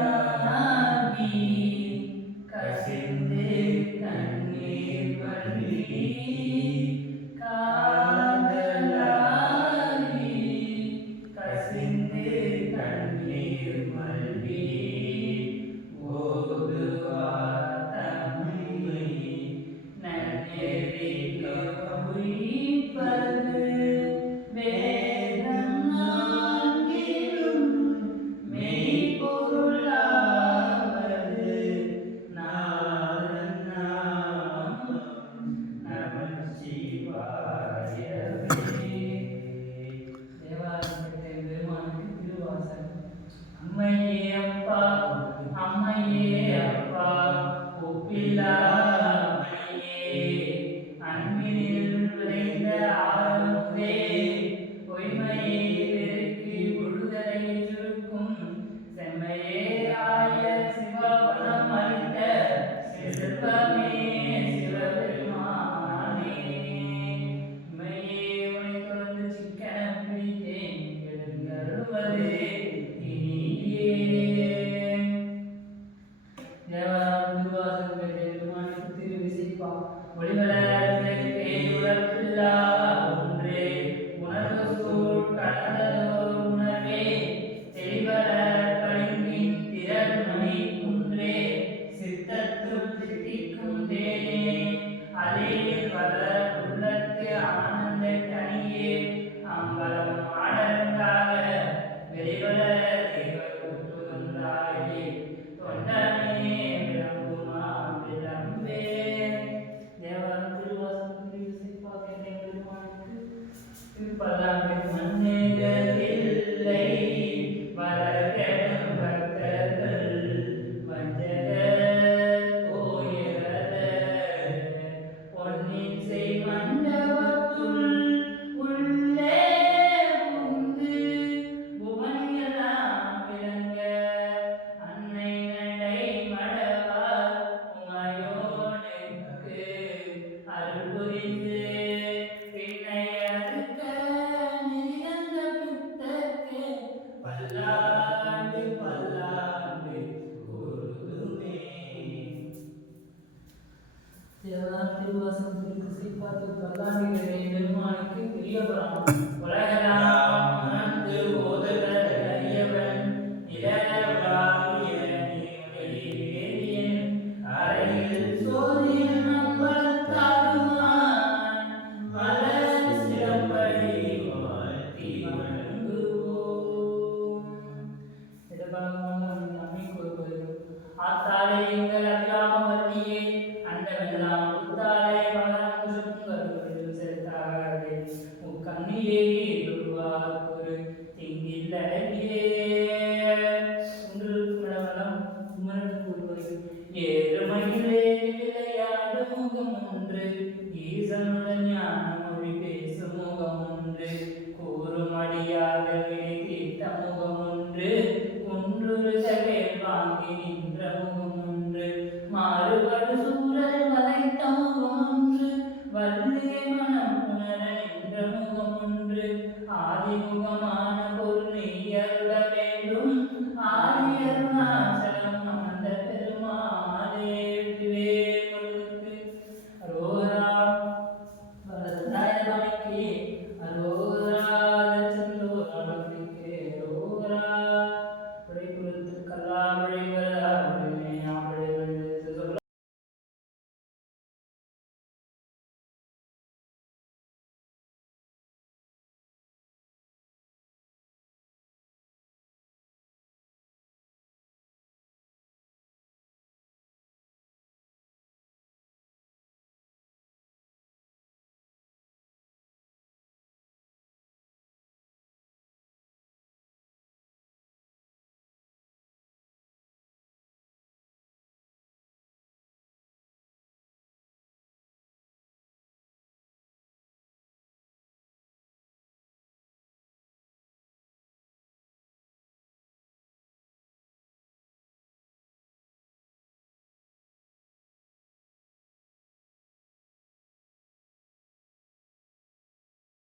காதலாகி கசிந்து கண்ணீர் மல்கி காதலாகி கசிந்து கண்ணீர் மல்கி ஓதுவார் தம்மை நன்னெறிக்கு உயிர்ப்பது வேதம் நான்கிலும் மெய்ப்பொருளாவது நாதன் நாமம் நமச்சிவாயவே. தேவாரத்தை பெருமானுக்கு திருவாசகம். அம்மையே அப்பா அம்மையே அப்பா ஒப்பில்லா அம்மையே அன்பினில் விளைந்த ஆறுமுதே பொய்மையை பெருக்கி உழுதலை சுருக்கும் செம்மையே ஆய சிவபலம் அளித்த சிற்பமே சிவபெருமானே. உண்மையே உனை தொடர்ந்து சிக்கன பிடித்தேன் எழுந்தருள்வது இனியே. தேவாரம் திருவாசகம் பெருமானுக்கு திருவிசைப்பா. ஒளிவளர்ந்தே உழப்பில்லா ஒன்றே உணர்வு சூழ் கடந்ததோர் உணர்வே தெளிவளர் பளிங்கின் திரள்மணி குன்றே சித்தத்துள் சித்திக்கும் தேனே அலையில் வளர் உள்ளத்து ஆனந்த கனியே அம்பலம் ஆடரங்காக வெளிவளர் தேவர் ஒன்றாயே தொண்டனே விளங்குமா விளம்பே. தேவாரம் திருவாசகம் திருவிசைப்பாக பெருமானுக்கு திருப்பல்லாண்டு. மன்னேகரில்லை வளர்கெடும் பக்தர்கள் வஞ்சகர் போயிரத பொன்னின் செய் மண்டபத்துள் உள்ளே புகுந்து புவனியெல்லாம் விளங்க அன்னை நடை மடவார் உமையோனுக்கு அருள் புரிந்து பின்னை அறுக்க நிறந்த புத்தற்கு பல்லாண்டு பல்லாண்டு கூறுதுமே. திருவாசகம் திருவிசைப்பாட்டு பல்லாண்டுகளே பெருமானுக்கு பிரியபுரம். உலகெல்லாம் உணர்ந்து ஓதுதல் அறியவன் நிலவாகிய நீர்வெளிவேதியன் அறையில் சோதியன் அம்பலத்தாடுவான் மலர் சிறப்படி வாழ்த்தி வணங்குவோம். அம்மை கொடுப்பது ஆத்தாலே எங்கள் அபிராம வல்லியே அண்டமெல்லாம் புத்தாலே பகரம் சுங்கருள் செலுத்தாகவே முக்கண்ணியே துருவார் திங்கில்லையே. உங்களுக்கும் குமரன் கூறுவது ஏறுமயிலே விளையாடு முகம் ஒன்று ஈசனுடன் ஞான மொழி பேசும் முகம் ஒன்று கூறும் அடியார்கள் வினை தீர்த்த முகம் ஒன்று குன்றுரு சவேல் வாங்கி நின்ற